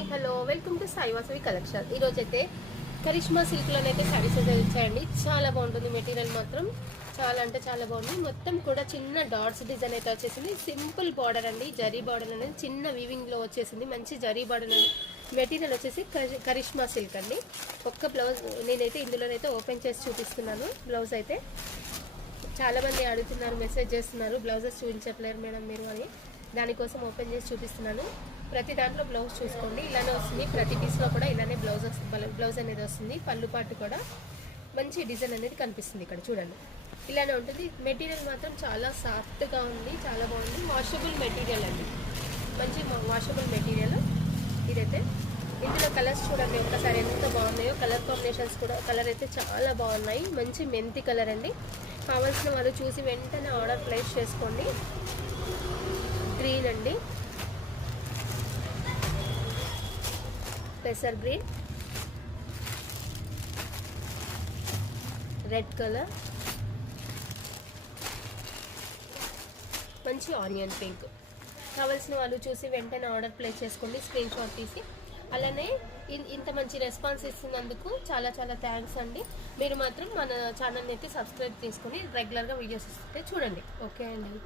Hi hello welcome to Sai Vasavi collection. ఈరోజు అయితే కరిష్మా సిల్క్లోనైతే శారీస్ అయితే వచ్చాయండి. చాలా బాగుంటుంది మెటీరియల్ మాత్రం, చాలా అంటే చాలా బాగుంది. మొత్తం కూడా చిన్న డాట్స్ డిజైన్ అయితే వచ్చేసింది. సింపుల్ బార్డర్ అండి, జరీ బార్డర్ అనేది చిన్న వీవింగ్లో వచ్చేసింది. మంచి జరీ బార్డర్ అనేది మెటీరియల్ వచ్చేసి కరిష్మా సిల్క్ అండి. ఒక్క బ్లౌజ్ నేనైతే ఇందులోనైతే ఓపెన్ చేసి చూపిస్తున్నాను. బ్లౌజ్ అయితే చాలామంది అడుగుతున్నారు, మెసేజ్ చేస్తున్నారు, బ్లౌజెస్ చూపించట్లేరు మేడం మీరు అని. దానికోసం ఓపెన్ చేసి చూపిస్తున్నాను. ప్రతి దాంట్లో బ్లౌజ్ చూసుకోండి, ఇలానే వస్తుంది. ప్రతి పీస్లో కూడా ఇలానే బ్లౌజ్ అనేది వస్తుంది. పళ్ళు పాటు కూడా మంచి డిజైన్ అనేది కనిపిస్తుంది. ఇక్కడ చూడండి, ఇలానే ఉంటుంది. మెటీరియల్ మాత్రం చాలా సాఫ్ట్గా ఉంది, చాలా బాగుంది. వాషబుల్ మెటీరియల్ అండి, మంచి వాషబుల్ మెటీరియల్ ఇదైతే. ఇందులో కలర్స్ చూడండి ఒక్కసారి ఎంత బాగున్నాయో. కలర్ కాంబినేషన్స్ కూడా కలర్ అయితే చాలా బాగున్నాయి. మంచి మెంతి కలర్ అండి. కావాల్సిన వాళ్ళు చూసి వెంటనే ఆర్డర్ ప్లేస్ చేసుకోండి. గ్రీన్ అండి, పెసర్ గ్రీన్, రెడ్ కలర్, మంచి ఆనియన్ పింక్. కావాల్సిన వాళ్ళు చూసి వెంటనే ఆర్డర్ ప్లేస్ చేసుకోండి, స్క్రీన్ షాట్ తీసి. అలానే ఇంత మంచి రెస్పాన్స్ ఇస్తున్నందుకు చాలా చాలా థ్యాంక్స్ అండి. మీరు మాత్రం మన ఛానల్ని అయితే సబ్స్క్రైబ్ చేసుకొని రెగ్యులర్గా వీడియోస్ ఇస్తుంటే చూడండి. ఓకే అండి.